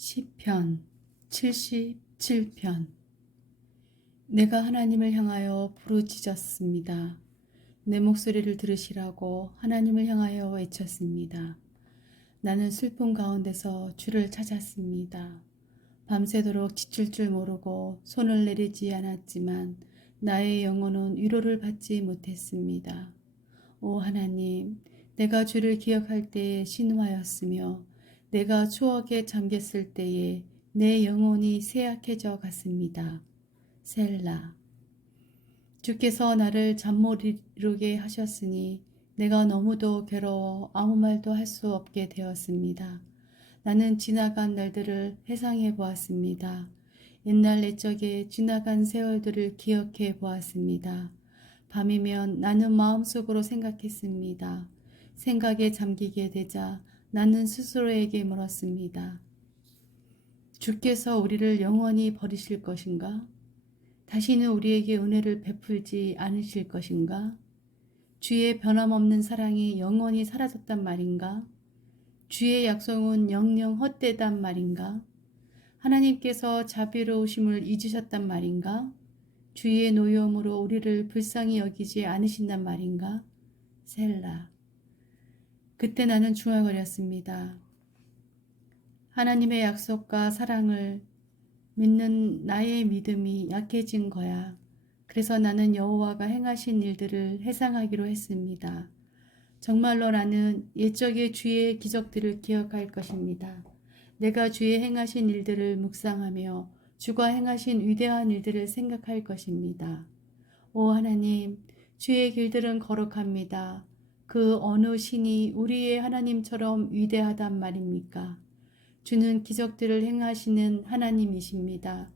시편 77편. 내가 하나님을 향하여 부르짖었습니다. 내 목소리를 들으시라고 하나님을 향하여 외쳤습니다. 나는 슬픔 가운데서 주를 찾았습니다. 밤새도록 지칠 줄 모르고 손을 내리지 않았지만 나의 영혼은 위로를 받지 못했습니다. 오 하나님, 내가 주를 기억할 때에 신음하였으며 내가 추억에 잠겼을 때에 내 영혼이 쇠약해져 갔습니다. 셀라. 주께서 나를 잠 못 이루게 하셨으니 내가 너무도 괴로워 아무 말도 할 수 없게 되었습니다. 나는 지나간 날들을 회상해 보았습니다. 옛날 옛적에 지나간 세월들을 기억해 보았습니다. 밤이면 나는 마음속으로 생각했습니다. 생각에 잠기게 되자 나는 스스로에게 물었습니다. 주께서 우리를 영원히 버리실 것인가? 다시는 우리에게 은혜를 베풀지 않으실 것인가? 주의 변함없는 사랑이 영원히 사라졌단 말인가? 주의 약속은 영영 헛되단 말인가? 하나님께서 자비로우심을 잊으셨단 말인가? 주의 노여움으로 우리를 불쌍히 여기지 않으신단 말인가? 셀라. 그때 나는 중얼거렸습니다. 하나님의 약속과 사랑을 믿는 나의 믿음이 약해진 거야. 그래서 나는 여호와가 행하신 일들을 회상하기로 했습니다. 정말로 나는 옛적의 주의 기적들을 기억할 것입니다. 내가 주의 행하신 일들을 묵상하며 주가 행하신 위대한 일들을 생각할 것입니다. 오 하나님, 주의 길들은 거룩합니다. 그 어느 신이 우리의 하나님처럼 위대하단 말입니까? 주는 기적들을 행하시는 하나님이십니다.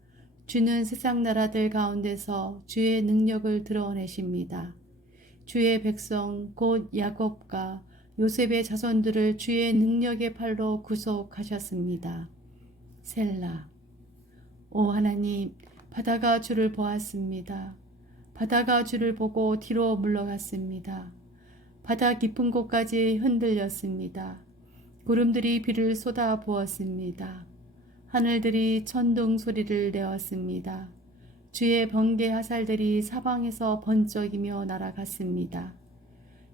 주는 세상 나라들 가운데서 주의 능력을 드러내십니다. 주의 백성 곧 야곱과 요셉의 자손들을 주의 능력의 팔로 구속하셨습니다. 셀라. 오 하나님, 바다가 주를 보았습니다. 바다가 주를 보고 뒤로 물러갔습니다. 바다 깊은 곳까지 흔들렸습니다. 구름들이 비를 쏟아 부었습니다. 하늘들이 천둥 소리를 내었습니다. 주의 번개 화살들이 사방에서 번쩍이며 날아갔습니다.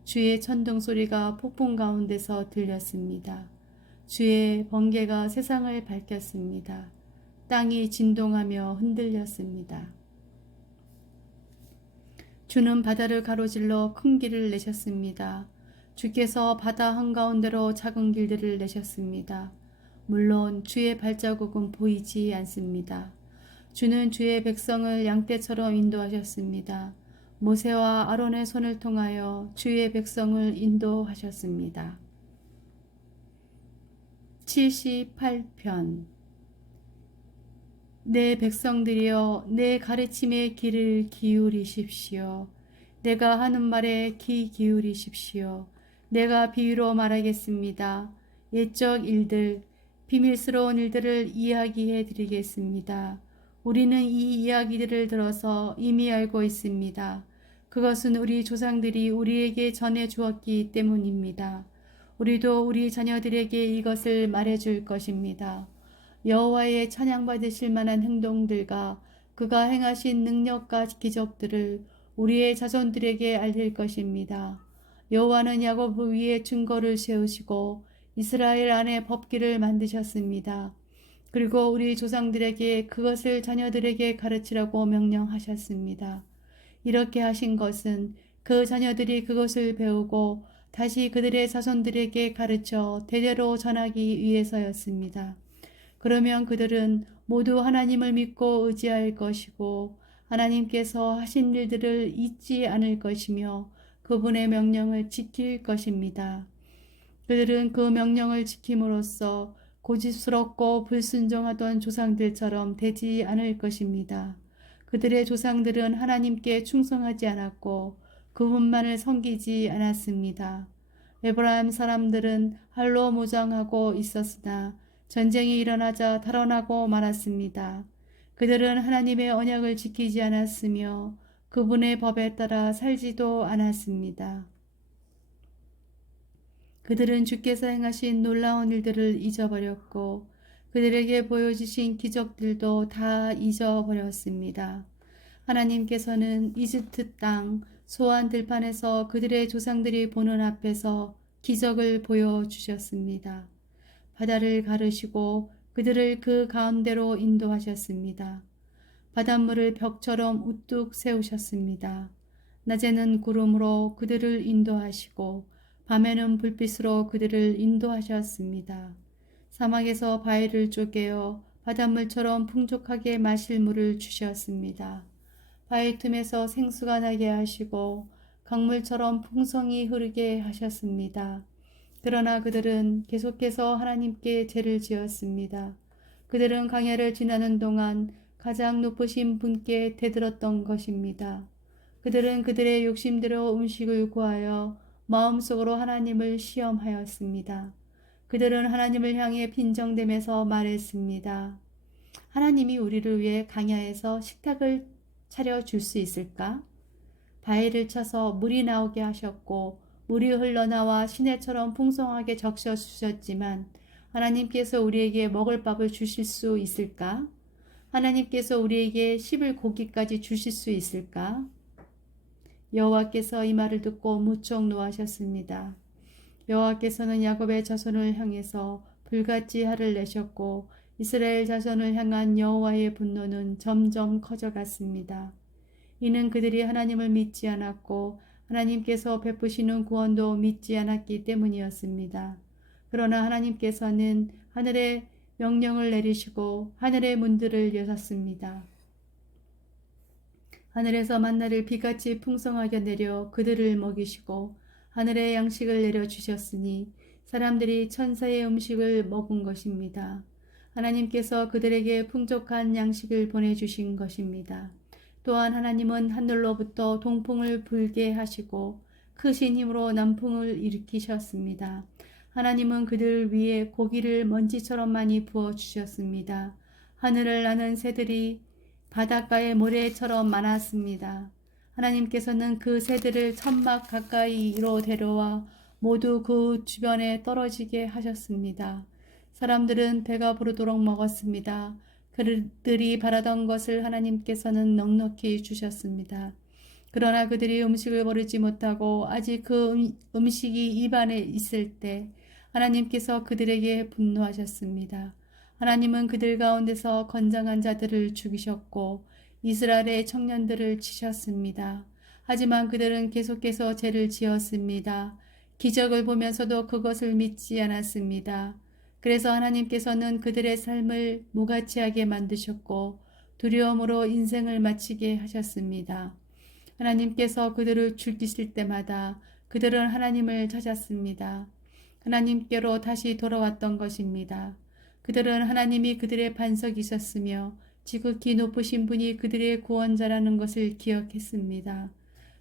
주의 천둥 소리가 폭풍 가운데서 들렸습니다. 주의 번개가 세상을 밝혔습니다. 땅이 진동하며 흔들렸습니다. 주는 바다를 가로질러 큰 길을 내셨습니다. 주께서 바다 한가운데로 작은 길들을 내셨습니다. 물론 주의 발자국은 보이지 않습니다. 주는 주의 백성을 양떼처럼 인도하셨습니다. 모세와 아론의 손을 통하여 주의 백성을 인도하셨습니다. 78편. 내 백성들이여 내 가르침의 귀를 기울이십시오. 내가 하는 말에 귀 기울이십시오. 내가 비유로 말하겠습니다. 옛적 일들, 비밀스러운 일들을 이야기해 드리겠습니다. 우리는 이 이야기들을 들어서 이미 알고 있습니다. 그것은 우리 조상들이 우리에게 전해 주었기 때문입니다. 우리도 우리 자녀들에게 이것을 말해줄 것입니다. 여호와의 찬양받으실 만한 행동들과 그가 행하신 능력과 기적들을 우리의 자손들에게 알릴 것입니다. 여호와는 야곱 위에 증거를 세우시고 이스라엘 안에 법기를 만드셨습니다. 그리고 우리 조상들에게 그것을 자녀들에게 가르치라고 명령하셨습니다. 이렇게 하신 것은 그 자녀들이 그것을 배우고 다시 그들의 자손들에게 가르쳐 대대로 전하기 위해서였습니다. 그러면 그들은 모두 하나님을 믿고 의지할 것이고 하나님께서 하신 일들을 잊지 않을 것이며 그분의 명령을 지킬 것입니다. 그들은 그 명령을 지킴으로써 고집스럽고 불순종하던 조상들처럼 되지 않을 것입니다. 그들의 조상들은 하나님께 충성하지 않았고 그분만을 섬기지 않았습니다. 에브라임 사람들은 har로 무장하고 있었으나 전쟁이 일어나자 달아나고 말았습니다. 그들은 하나님의 언약을 지키지 않았으며 그분의 법에 따라 살지도 않았습니다. 그들은 주께서 행하신 놀라운 일들을 잊어버렸고 그들에게 보여주신 기적들도 다 잊어버렸습니다. 하나님께서는 이집트 땅 소안 들판에서 그들의 조상들이 보는 앞에서 기적을 보여주셨습니다. 바다를 가르시고 그들을 그 가운데로 인도하셨습니다. 바닷물을 벽처럼 우뚝 세우셨습니다. 낮에는 구름으로 그들을 인도하시고 밤에는 불빛으로 그들을 인도하셨습니다. 사막에서 바위를 쪼개어 바닷물처럼 풍족하게 마실 물을 주셨습니다. 바위 틈에서 생수가 나게 하시고 강물처럼 풍성히 흐르게 하셨습니다. 그러나 그들은 계속해서 하나님께 죄를 지었습니다. 그들은 광야를 지나는 동안 가장 높으신 분께 대들었던 것입니다. 그들은 그들의 욕심대로 음식을 구하여 마음속으로 하나님을 시험하였습니다. 그들은 하나님을 향해 빈정대면서 말했습니다. 하나님이 우리를 위해 광야에서 식탁을 차려줄 수 있을까? 바위를 쳐서 물이 나오게 하셨고 물이 흘러나와 시내처럼 풍성하게 적셔주셨지만 하나님께서 우리에게 먹을 밥을 주실 수 있을까? 하나님께서 우리에게 씹을 고기까지 주실 수 있을까? 여호와께서 이 말을 듣고 무척 노하셨습니다. 여호와께서는 야곱의 자손을 향해서 불같이 화를 내셨고 이스라엘 자손을 향한 여호와의 분노는 점점 커져갔습니다. 이는 그들이 하나님을 믿지 않았고 하나님께서 베푸시는 구원도 믿지 않았기 때문이었습니다. 그러나 하나님께서는 하늘에 명령을 내리시고 하늘의 문들을 여셨습니다. 하늘에서 만나를 비같이 풍성하게 내려 그들을 먹이시고 하늘의 양식을 내려주셨으니 사람들이 천사의 음식을 먹은 것입니다. 하나님께서 그들에게 풍족한 양식을 보내주신 것입니다. 또한 하나님은 하늘로부터 동풍을 불게 하시고 크신 힘으로 남풍을 일으키셨습니다. 하나님은 그들 위에 고기를 먼지처럼 많이 부어주셨습니다. 하늘을 나는 새들이 바닷가의 모래처럼 많았습니다. 하나님께서는 그 새들을 천막 가까이로 데려와 모두 그 주변에 떨어지게 하셨습니다. 사람들은 배가 부르도록 먹었습니다. 그들이 바라던 것을 하나님께서는 넉넉히 주셨습니다. 그러나 그들이 음식을 버리지 못하고 아직 그 음식이 입안에 있을 때 하나님께서 그들에게 분노하셨습니다. 하나님은 그들 가운데서 건장한 자들을 죽이셨고 이스라엘의 청년들을 치셨습니다. 하지만 그들은 계속해서 죄를 지었습니다. 기적을 보면서도 그것을 믿지 않았습니다. 그래서 하나님께서는 그들의 삶을 무가치하게 만드셨고 두려움으로 인생을 마치게 하셨습니다. 하나님께서 그들을 죽이실 때마다 그들은 하나님을 찾았습니다. 하나님께로 다시 돌아왔던 것입니다. 그들은 하나님이 그들의 반석이셨으며 지극히 높으신 분이 그들의 구원자라는 것을 기억했습니다.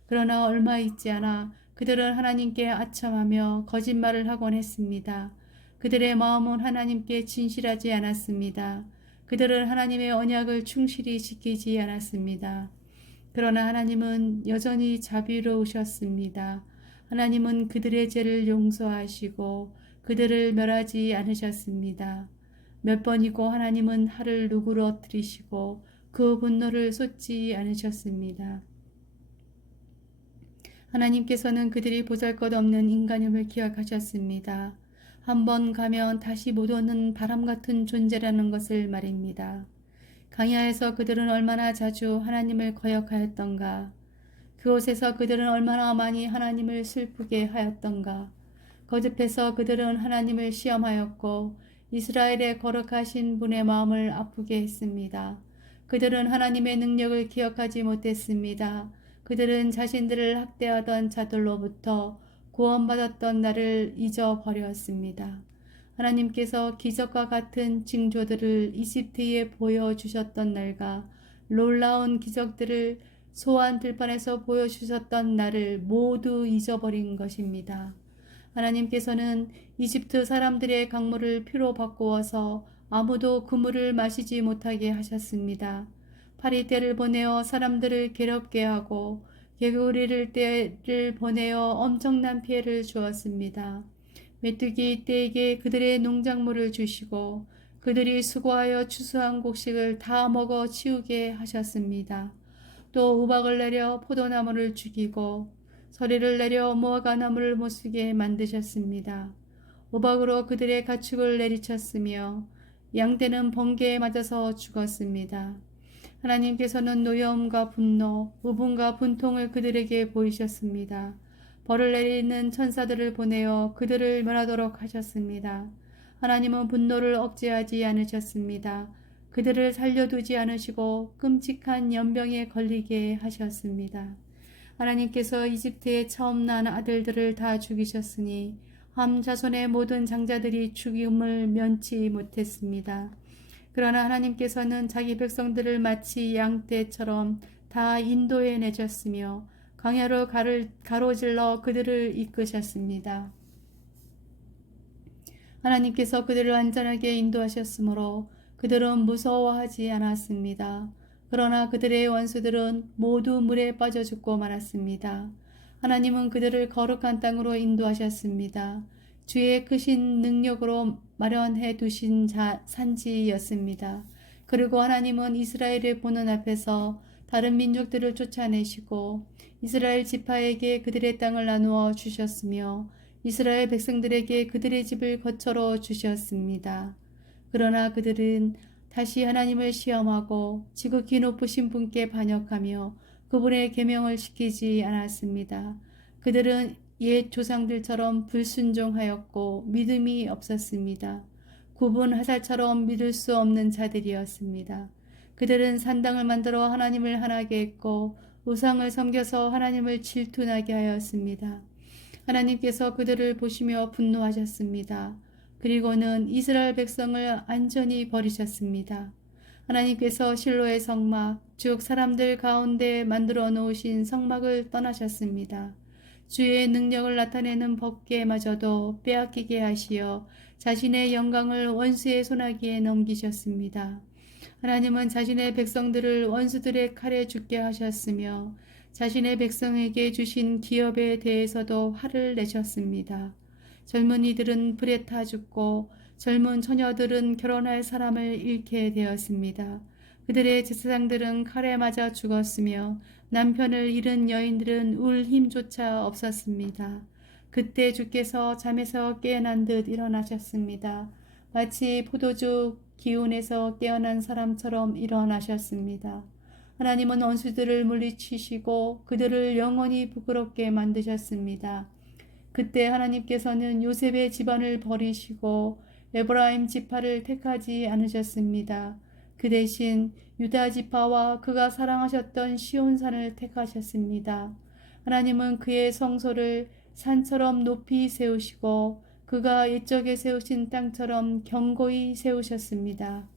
그러나 얼마 있지 않아 그들은 하나님께 아첨하며 거짓말을 하곤 했습니다. 그들의 마음은 하나님께 진실하지 않았습니다. 그들은 하나님의 언약을 충실히 지키지 않았습니다. 그러나 하나님은 여전히 자비로우셨습니다. 하나님은 그들의 죄를 용서하시고 그들을 멸하지 않으셨습니다. 몇 번이고 하나님은 하를 누그러뜨리시고 그 분노를 쏟지 않으셨습니다. 하나님께서는 그들이 보잘것없는 인간임을 기억하셨습니다. 한번 가면 다시 못 오는 바람 같은 존재라는 것을 말입니다. 광야에서 그들은 얼마나 자주 하나님을 거역하였던가. 그곳에서 그들은 얼마나 많이 하나님을 슬프게 하였던가. 거듭해서 그들은 하나님을 시험하였고 이스라엘의 거룩하신 분의 마음을 아프게 했습니다. 그들은 하나님의 능력을 기억하지 못했습니다. 그들은 자신들을 학대하던 자들로부터 구원받았던 날을 잊어버렸습니다. 하나님께서 기적과 같은 징조들을 이집트에 보여주셨던 날과 놀라운 기적들을 소안 들판에서 보여주셨던 날을 모두 잊어버린 것입니다. 하나님께서는 이집트 사람들의 강물을 피로 바꾸어서 아무도 그 물을 마시지 못하게 하셨습니다. 파리떼를 보내어 사람들을 괴롭게 하고 개구리를 떼를 보내어 엄청난 피해를 주었습니다. 메뚜기 떼에게 그들의 농작물을 주시고 그들이 수고하여 추수한 곡식을 다 먹어 치우게 하셨습니다. 또 우박을 내려 포도나무를 죽이고 서리를 내려 무화과나무를 못쓰게 만드셨습니다. 우박으로 그들의 가축을 내리쳤으며 양떼는 번개에 맞아서 죽었습니다. 하나님께서는 노여움과 분노, 우분과 분통을 그들에게 보이셨습니다. 벌을 내리는 천사들을 보내어 그들을 멸하도록 하셨습니다. 하나님은 분노를 억제하지 않으셨습니다. 그들을 살려두지 않으시고 끔찍한 연병에 걸리게 하셨습니다. 하나님께서 이집트에 처음 난 아들들을 다 죽이셨으니 함 자손의 모든 장자들이 죽임을 면치 못했습니다. 그러나 하나님께서는 자기 백성들을 마치 양떼처럼 다 인도해 내셨으며 광야로 가로질러 그들을 이끄셨습니다. 하나님께서 그들을 안전하게 인도하셨으므로 그들은 무서워하지 않았습니다. 그러나 그들의 원수들은 모두 물에 빠져 죽고 말았습니다. 하나님은 그들을 거룩한 땅으로 인도하셨습니다. 주의 크신 능력으로 마련해 두신 산지였습니다. 그리고 하나님은 이스라엘의 보는 앞에서 다른 민족들을 쫓아내시고 이스라엘 지파에게 그들의 땅을 나누어 주셨으며 이스라엘 백성들에게 그들의 집을 거처로 주셨습니다. 그러나 그들은 다시 하나님을 시험하고 지극히 높으신 분께 반역하며 그분의 계명을 지키지 않았습니다. 그들은 옛 조상들처럼 불순종하였고 믿음이 없었습니다. 굽은 화살처럼 믿을 수 없는 자들이었습니다. 그들은 산당을 만들어 하나님을 하나게 했고 우상을 섬겨서 하나님을 질투나게 하였습니다. 하나님께서 그들을 보시며 분노하셨습니다. 그리고는 이스라엘 백성을 안전히 버리셨습니다. 하나님께서 실로의 성막, 즉 사람들 가운데 만들어 놓으신 성막을 떠나셨습니다. 주의 능력을 나타내는 법궤마저도 빼앗기게 하시어 자신의 영광을 원수의 손아귀에 넘기셨습니다. 하나님은 자신의 백성들을 원수들의 칼에 죽게 하셨으며 자신의 백성에게 주신 기업에 대해서도 화를 내셨습니다. 젊은이들은 불에 타 죽고 젊은 처녀들은 결혼할 사람을 잃게 되었습니다. 그들의 제사장들은 칼에 맞아 죽었으며 남편을 잃은 여인들은 울 힘조차 없었습니다. 그때 주께서 잠에서 깨어난 듯 일어나셨습니다. 마치 포도주 기운에서 깨어난 사람처럼 일어나셨습니다. 하나님은 원수들을 물리치시고 그들을 영원히 부끄럽게 만드셨습니다. 그때 하나님께서는 요셉의 집안을 버리시고 에브라임 지파를 택하지 않으셨습니다. 그 대신 유다 지파와 그가 사랑하셨던 시온산을 택하셨습니다. 하나님은 그의 성소를 산처럼 높이 세우시고 그가 옛적에 세우신 땅처럼 견고히 세우셨습니다.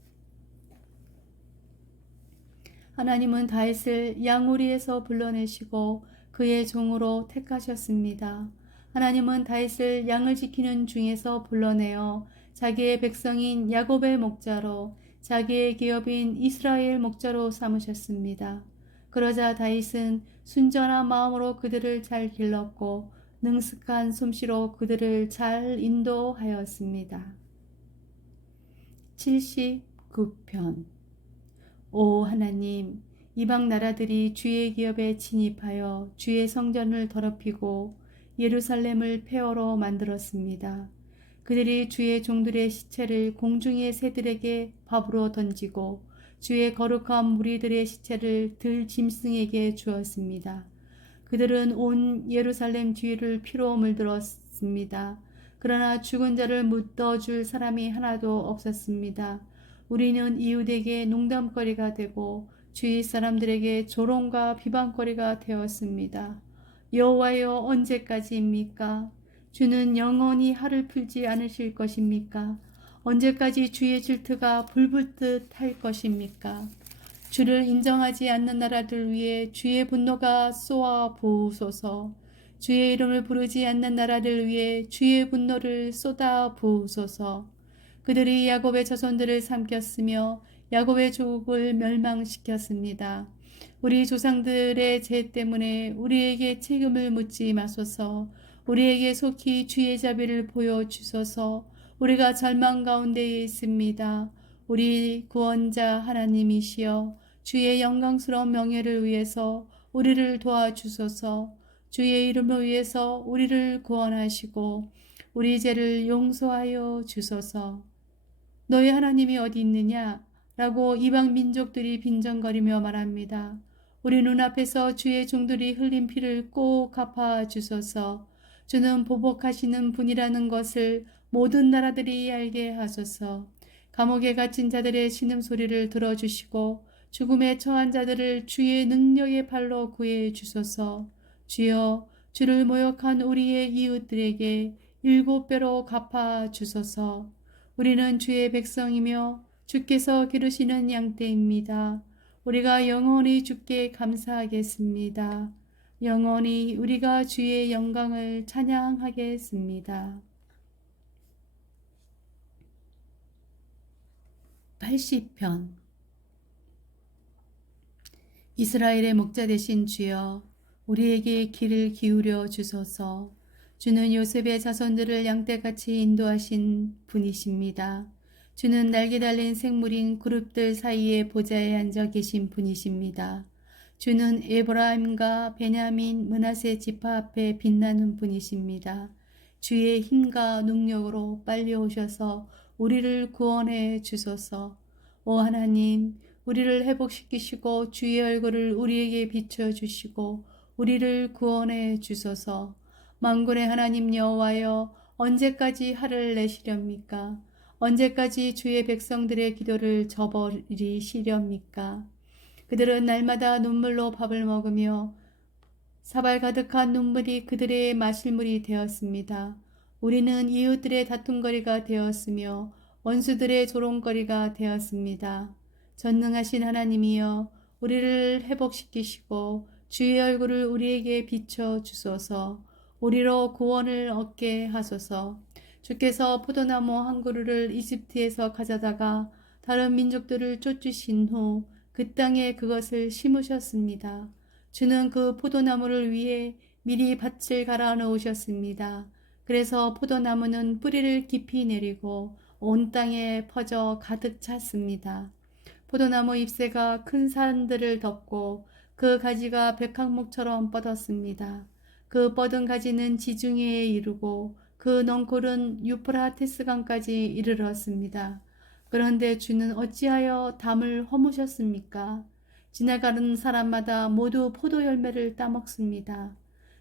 하나님은 다윗을 양우리에서 불러내시고 그의 종으로 택하셨습니다. 하나님은 다윗을 양을 지키는 중에서 불러내어 자기의 백성인 야곱의 목자로 자기의 기업인 이스라엘 목자로 삼으셨습니다. 그러자 다윗은 순전한 마음으로 그들을 잘 길렀고 능숙한 솜씨로 그들을 잘 인도하였습니다. 79편. 오 하나님, 이방 나라들이 주의 기업에 진입하여 주의 성전을 더럽히고 예루살렘을 폐허로 만들었습니다. 그들이 주의 종들의 시체를 공중의 새들에게 밥으로 던지고 주의 거룩한 무리들의 시체를 들 짐승에게 주었습니다. 그들은 온 예루살렘 뒤를 피로 물들었습니다. 그러나 죽은 자를 묻어줄 사람이 하나도 없었습니다. 우리는 이웃에게 농담거리가 되고 주위 사람들에게 조롱과 비방거리가 되었습니다. 여호와여, 언제까지입니까? 주는 영원히 할을 풀지 않으실 것입니까? 언제까지 주의 질투가 불붙듯 할 것입니까? 주를 인정하지 않는 나라들 위에 주의 분노가 쏘아 부으소서. 주의 이름을 부르지 않는 나라들 위에 주의 분노를 쏟아 부으소서. 그들이 야곱의 자손들을 삼켰으며 야곱의 조국을 멸망시켰습니다. 우리 조상들의 죄 때문에 우리에게 책임을 묻지 마소서. 우리에게 속히 주의 자비를 보여주소서. 우리가 절망 가운데에 있습니다. 우리 구원자 하나님이시여 주의 영광스러운 명예를 위해서 우리를 도와주소서. 주의 이름을 위해서 우리를 구원하시고 우리 죄를 용서하여 주소서. 너희 하나님이 어디 있느냐? 라고 이방 민족들이 빈정거리며 말합니다. 우리 눈앞에서 주의 종들이 흘린 피를 꼭 갚아 주소서. 주는 보복하시는 분이라는 것을 모든 나라들이 알게 하소서. 감옥에 갇힌 자들의 신음소리를 들어주시고 죽음에 처한 자들을 주의 능력의 발로 구해 주소서. 주여, 주를 모욕한 우리의 이웃들에게 7배로 갚아 주소서. 우리는 주의 백성이며 주께서 기르시는 양떼입니다. 우리가 영원히 주께 감사하겠습니다. 영원히 우리가 주의 영광을 찬양하겠습니다. 80편. 이스라엘의 목자 되신 주여, 우리에게 귀를 기울여 주소서. 주는 요셉의 자손들을 양떼같이 인도하신 분이십니다. 주는 날개 달린 생물인 그룹들 사이에 보좌에 앉아 계신 분이십니다. 주는 에브라임과 베냐민, 므낫세 지파 앞에 빛나는 분이십니다. 주의 힘과 능력으로 빨리 오셔서 우리를 구원해 주소서. 오 하나님, 우리를 회복시키시고 주의 얼굴을 우리에게 비춰주시고 우리를 구원해 주소서. 만군의 하나님 여호와여, 언제까지 화를 내시렵니까? 언제까지 주의 백성들의 기도를 저버리시렵니까? 그들은 날마다 눈물로 밥을 먹으며 사발 가득한 눈물이 그들의 마실물이 되었습니다. 우리는 이웃들의 다툼거리가 되었으며 원수들의 조롱거리가 되었습니다. 전능하신 하나님이여, 우리를 회복시키시고 주의 얼굴을 우리에게 비춰 주소서. 우리로 구원을 얻게 하소서. 주께서 포도나무 한 그루를 이집트에서 가져다가 다른 민족들을 쫓으신 후 그 땅에 그것을 심으셨습니다. 주는 그 포도나무를 위해 미리 밭을 갈아 놓으셨습니다. 그래서 포도나무는 뿌리를 깊이 내리고 온 땅에 퍼져 가득 찼습니다. 포도나무 잎새가 큰 산들을 덮고 그 가지가 백항목처럼 뻗었습니다. 그 뻗은 가지는 지중해에 이르고 그 넝쿨은 유프라테스강까지 이르렀습니다. 그런데 주는 어찌하여 담을 허무셨습니까? 지나가는 사람마다 모두 포도 열매를 따먹습니다.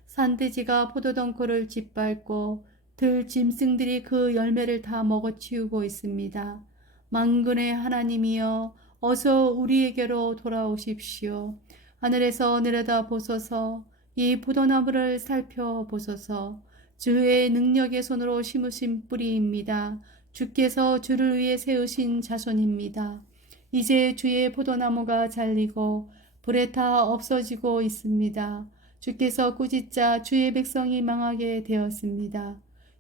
산돼지가 포도덩쿨을 짓밟고 들 짐승들이 그 열매를 다 먹어치우고 있습니다. 만군의 하나님이여, 어서 우리에게로 돌아오십시오. 하늘에서 내려다 보소서. 이 포도나무를 살펴보소서. 주의 능력의 손으로 심으신 뿌리입니다. 주께서 주를 위해 세우신 자손입니다. 이제 주의 포도나무가 잘리고 불에 타 없어지고 있습니다. 주께서 꾸짖자 주의 백성이 망하게 되었습니다.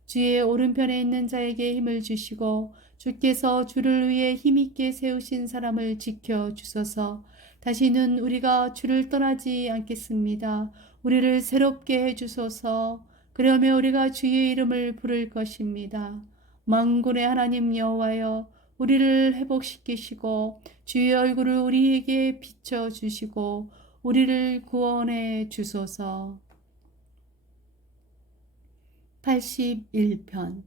주의 오른편에 있는 자에게 힘을 주시고 주께서 주를 위해 힘있게 세우신 사람을 지켜 주소서. 다시는 우리가 주를 떠나지 않겠습니다. 우리를 새롭게 해주소서. 그러면 우리가 주의 이름을 부를 것입니다. 만군의 하나님 여호와여, 우리를 회복시키시고 주의 얼굴을 우리에게 비춰주시고 우리를 구원해 주소서. 81편.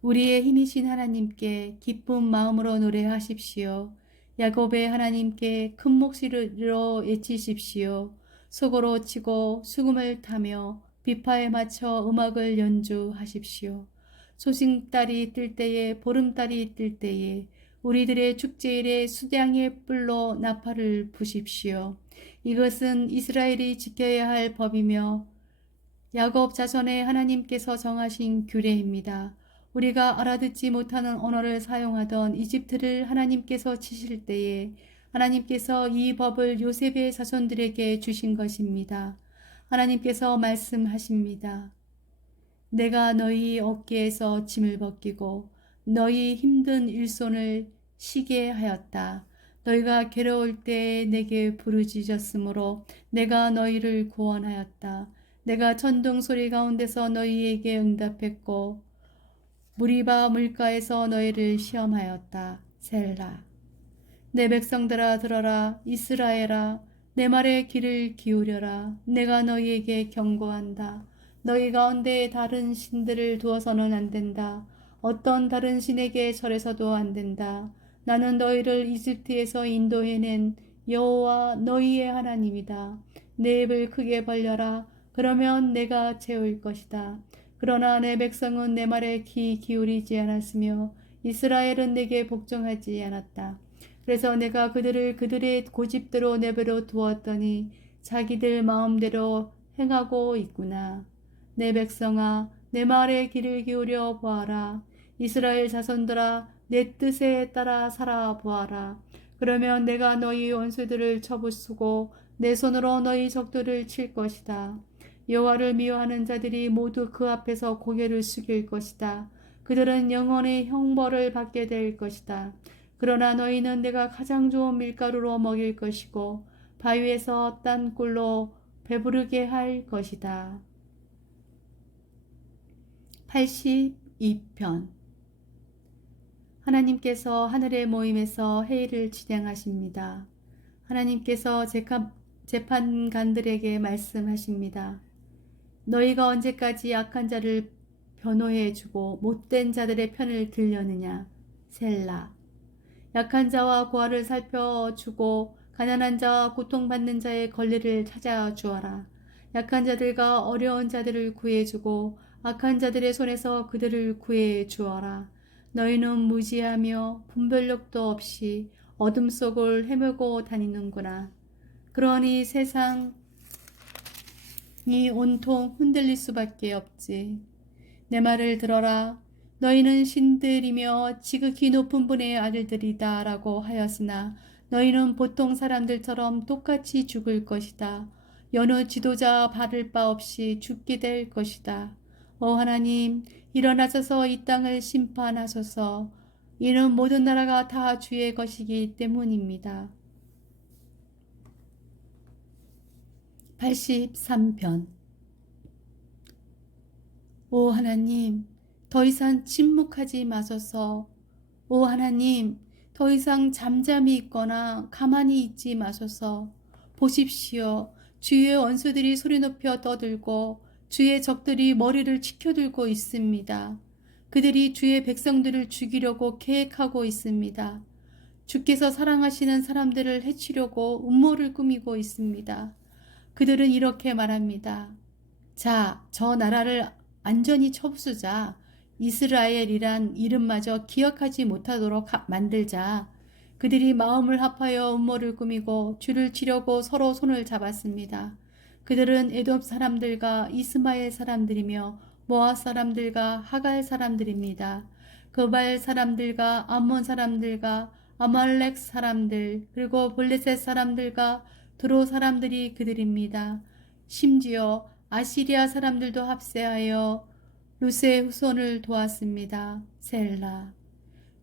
우리의 힘이신 하나님께 기쁜 마음으로 노래하십시오. 야곱의 하나님께 큰 목소리로 외치십시오. 소고로 치고 수금을 타며 비파에 맞춰 음악을 연주하십시오. 소식달이 뜰 때에, 보름달이 뜰 때에 우리들의 축제일에 수량의 뿔로 나팔을 부십시오. 이것은 이스라엘이 지켜야 할 법이며 야곱 자손의 하나님께서 정하신 규례입니다. 우리가 알아듣지 못하는 언어를 사용하던 이집트를 하나님께서 치실 때에 하나님께서 이 법을 요셉의 자손들에게 주신 것입니다. 하나님께서 말씀하십니다. 내가 너희 어깨에서 짐을 벗기고 너희 힘든 일손을 쉬게 하였다. 너희가 괴로울 때에 내게 부르짖었으므로 내가 너희를 구원하였다. 내가 천둥 소리 가운데서 너희에게 응답했고 무리바 물가에서 너희를 시험하였다. 셀라. 내 백성들아 들어라. 이스라엘아 내 말에 귀를 기울여라. 내가 너희에게 경고한다. 너희 가운데 다른 신들을 두어서는 안 된다. 어떤 다른 신에게 절해서도 안 된다. 나는 너희를 이집트에서 인도해낸 여호와 너희의 하나님이다. 내 입을 크게 벌려라. 그러면 내가 채울 것이다. 그러나 내 백성은 내 말에 귀 기울이지 않았으며 이스라엘은 내게 복종하지 않았다. 그래서 내가 그들을 그들의 고집대로 내버려 두었더니 자기들 마음대로 행하고 있구나. 내 백성아 내 말에 귀를 기울여 보아라. 이스라엘 자손들아 내 뜻에 따라 살아 보아라. 그러면 내가 너희 원수들을 쳐부수고 내 손으로 너희 적들을 칠 것이다. 여호와를 미워하는 자들이 모두 그 앞에서 고개를 숙일 것이다. 그들은 영원히 형벌을 받게 될 것이다. 그러나 너희는 내가 가장 좋은 밀가루로 먹일 것이고 바위에서 딴 꿀로 배부르게 할 것이다. 82편. 하나님께서 하늘의 모임에서 회의를 진행하십니다. 하나님께서 재판관들에게 말씀하십니다. 너희가 언제까지 악한 자를 변호해주고 못된 자들의 편을 들려느냐. 셀라. 약한 자와 고아를 살펴주고 가난한 자와 고통받는 자의 권리를 찾아주어라. 약한 자들과 어려운 자들을 구해주고 악한 자들의 손에서 그들을 구해주어라. 너희는 무지하며 분별력도 없이 어둠 속을 헤매고 다니는구나. 그러니 세상이 온통 흔들릴 수밖에 없지. 내 말을 들어라. 너희는 신들이며 지극히 높은 분의 아들들이다 라고 하였으나 너희는 보통 사람들처럼 똑같이 죽을 것이다. 여느 지도자 바를 바 없이 죽게 될 것이다. 하나님 일어나셔서 이 땅을 심판하소서. 이는 모든 나라가 다 주의 것이기 때문입니다. 83편. 오 하나님 더 이상 침묵하지 마소서. 오 하나님 더 이상 잠잠히 있거나 가만히 있지 마소서. 보십시오. 주의 원수들이 소리 높여 떠들고 주의 적들이 머리를 치켜들고 있습니다. 그들이 주의 백성들을 죽이려고 계획하고 있습니다. 주께서 사랑하시는 사람들을 해치려고 음모를 꾸미고 있습니다. 그들은 이렇게 말합니다. 자, 저 나라를 안전히 쳐부수자. 이스라엘이란 이름마저 기억하지 못하도록 만들자. 그들이 마음을 합하여 음모를 꾸미고 주를 치려고 서로 손을 잡았습니다. 그들은 에돔 사람들과 이스마엘 사람들이며 모압 사람들과 하갈 사람들입니다. 그발 사람들과 암몬 사람들과 아말렉 사람들 그리고 블레셋 사람들과 드로 사람들이 그들입니다. 심지어 아시리아 사람들도 합세하여 루스의 후손을 도왔습니다. 셀라.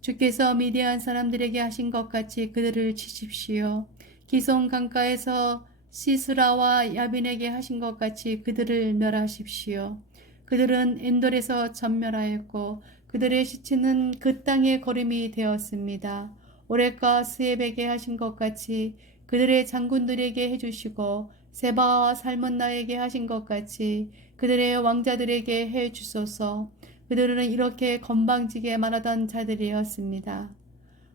주께서 미디안 사람들에게 하신 것 같이 그들을 치십시오. 기손 강가에서 시스라와 야빈에게 하신 것 같이 그들을 멸하십시오. 그들은 엔돌에서 전멸하였고 그들의 시체는 그 땅의 거름이 되었습니다. 오렉과 스앱에게 하신 것 같이 그들의 장군들에게 해주시고 세바와 살문나에게 하신 것 같이 그들의 왕자들에게 해주소서. 그들은 이렇게 건방지게 말하던 자들이었습니다.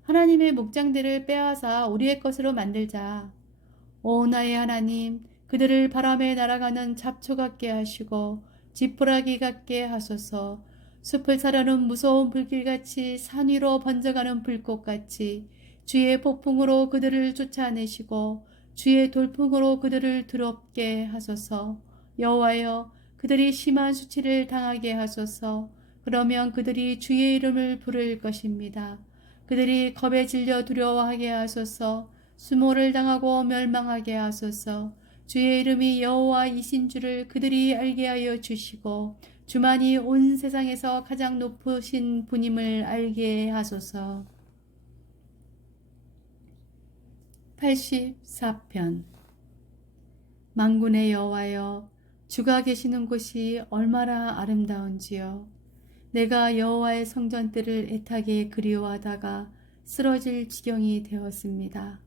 하나님의 목장들을 빼앗아 우리의 것으로 만들자. 오 나의 하나님, 그들을 바람에 날아가는 잡초 같게 하시고 지푸라기 같게 하소서. 숲을 사려는 무서운 불길같이 산 위로 번져가는 불꽃같이 주의 폭풍으로 그들을 쫓아내시고 주의 돌풍으로 그들을 두렵게 하소서. 여호와여, 그들이 심한 수치를 당하게 하소서. 그러면 그들이 주의 이름을 부를 것입니다. 그들이 겁에 질려 두려워하게 하소서. 수모를 당하고 멸망하게 하소서. 주의 이름이 여호와이신 줄을 그들이 알게 하여 주시고 주만이 온 세상에서 가장 높으신 분임을 알게 하소서. 84편. 만군의 여호와여, 주가 계시는 곳이 얼마나 아름다운지요. 내가 여호와의 성전들을 애타게 그리워하다가 쓰러질 지경이 되었습니다.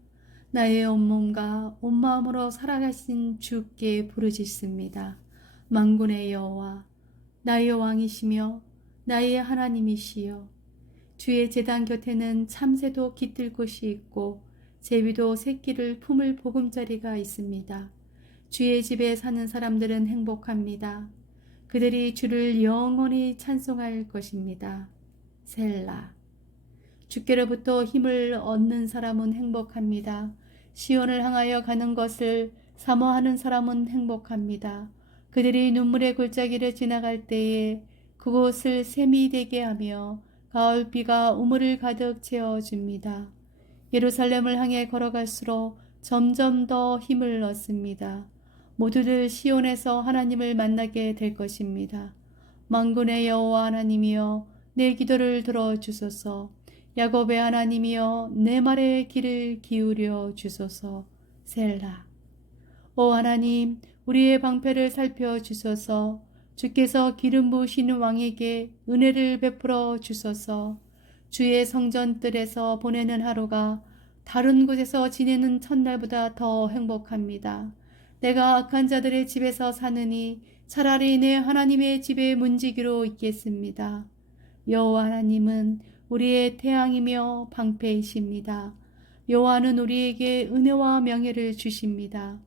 나의 온몸과 온 마음으로 살아가신 주께 부르짖습니다. 만군의 여호와, 나의 왕이시며 나의 하나님이시여, 주의 제단 곁에는 참새도 깃들 곳이 있고 제비도 새끼를 품을 보금자리가 있습니다. 주의 집에 사는 사람들은 행복합니다. 그들이 주를 영원히 찬송할 것입니다. 셀라. 주께로부터 힘을 얻는 사람은 행복합니다. 시온을 향하여 가는 것을 사모하는 사람은 행복합니다. 그들이 눈물의 골짜기를 지나갈 때에 그곳을 샘이 되게 하며 가을비가 우물을 가득 채워줍니다. 예루살렘을 향해 걸어갈수록 점점 더 힘을 얻습니다. 모두들 시온에서 하나님을 만나게 될 것입니다. 만군의 여호와 하나님이여, 내 기도를 들어주소서. 야곱의 하나님이여, 내 말에 귀를 기울여 주소서. 셀라. 오 하나님, 우리의 방패를 살펴주소서. 주께서 기름 부으신 왕에게 은혜를 베풀어 주소서. 주의 성전뜰에서 보내는 하루가 다른 곳에서 지내는 첫날보다 더 행복합니다. 내가 악한 자들의 집에서 사느니 차라리 내 하나님의 집에 문지기로 있겠습니다. 여호와 하나님은 우리의 태양이며 방패이십니다. 여호와는 우리에게 은혜와 명예를 주십니다.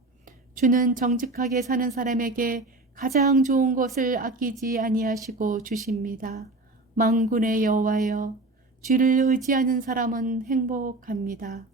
주는 정직하게 사는 사람에게 가장 좋은 것을 아끼지 아니하시고 주십니다. 만군의 여호와여, 주를 의지하는 사람은 행복합니다.